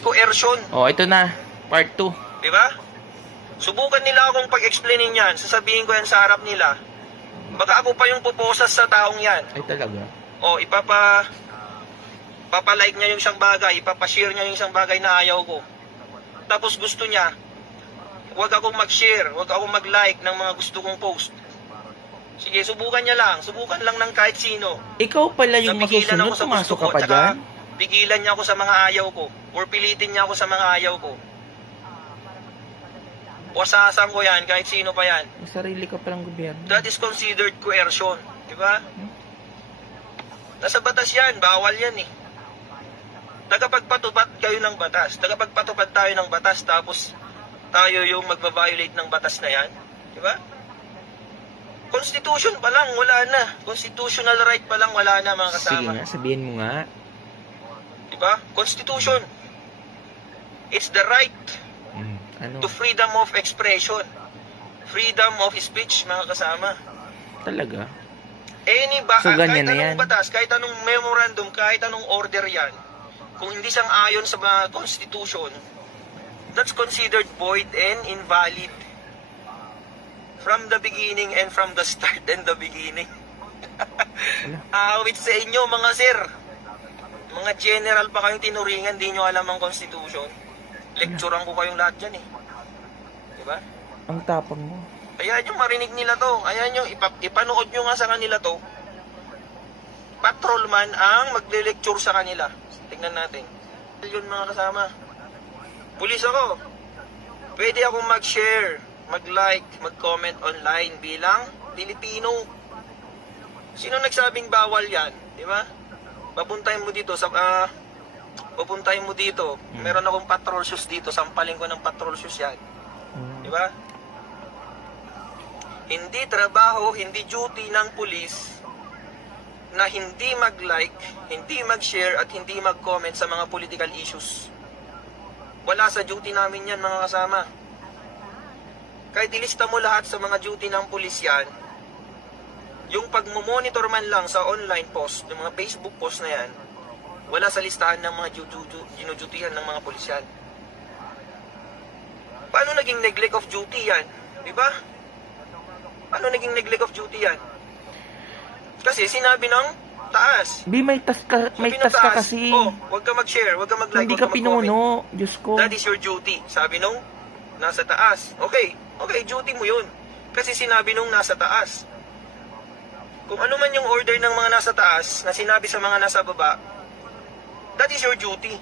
is coercion. Oh, ito na. Part 2. Diba? Subukan nila akong pag-explainin yan. Sasabihin ko yan sa harap nila. Baka ako pa yung puposas sa taong yan. Ay, talaga? O, papalike niya yung isang bagay, ipapashare niya yung isang bagay na ayaw ko. Tapos gusto niya, huwag akong mag-share, huwag akong mag-like ng mga gusto kong post. Sige, subukan niya lang. Subukan lang ng kahit sino. Ikaw pala yung masusunod, pumasok ka pa dyan? Pigilan niya ako sa mga ayaw ko. Or pilitin niya ako sa mga ayaw ko. Wasasan ko yan, kahit sino pa yan. May sarili ka palang gobyerno. That is considered coercion. Diba? Nasa batas yan, bawal yan eh. Tagapagpatupad kayo ng batas. Tagapagpatupad tayo ng batas, tapos tayo yung magbabiolate ng batas na yan. Diba? Constitution pa lang, wala na. Constitutional right pa lang, wala na mga kasama. Sige nga, sabihin mo nga. Diba? Constitution. It's the right to freedom of expression. Freedom of speech, mga kasama. Talaga? So, kahit anong batas, kahit anong memorandum, kahit anong order yan, kung hindi sang ayon sa mga Constitution, that's considered void and invalid. From the beginning and from the start and the beginning. Awit sa inyo mga sir. Mga general pa kayong tinuringan, di nyo alam ang Constitution. Lecturean ko kayong lahat dyan eh. Diba? Ang tapang mo. Ayan yung marinig nila to. Ayan yung ipanood nyo nga sa kanila to. Patrolman ang magle-lecture sa kanila. Tingnan natin. Yun mga kasama. Pulis ako. Pwede akong mag-share, mag-like, mag-comment online bilang Pilipino. Sino nagsabing bawal yan? Diba? Papuntahin mo dito pupuntahin mo dito. Meron akong patrol shoes dito. Sampalin ko ng patrol shoes yan. Diba? Hindi trabaho, hindi duty ng pulis na hindi mag-like, hindi mag-share, at hindi mag-comment sa mga political issues. Wala sa duty namin yan mga kasama. Kahit ilista mo lahat sa mga duty ng pulis yan, yung pagmumonitor man lang sa online post, yung mga Facebook post na yan, wala sa listahan ng mga ginudutihan ng mga pulis yan. Paano naging neglect of duty yan? Diba? Paano naging neglect of duty yan? Kasi sinabi ng taas. May task ka kasi. Oh, huwag ka mag-share, huwag ka mag-like, hindi ka pinuno. Diyos ko. That is your duty. Sabi nung nasa taas. Okay, duty mo yun. Kasi sinabi nung nasa taas. Kung ano man yung order ng mga nasa taas na sinabi sa mga nasa baba, that is your duty.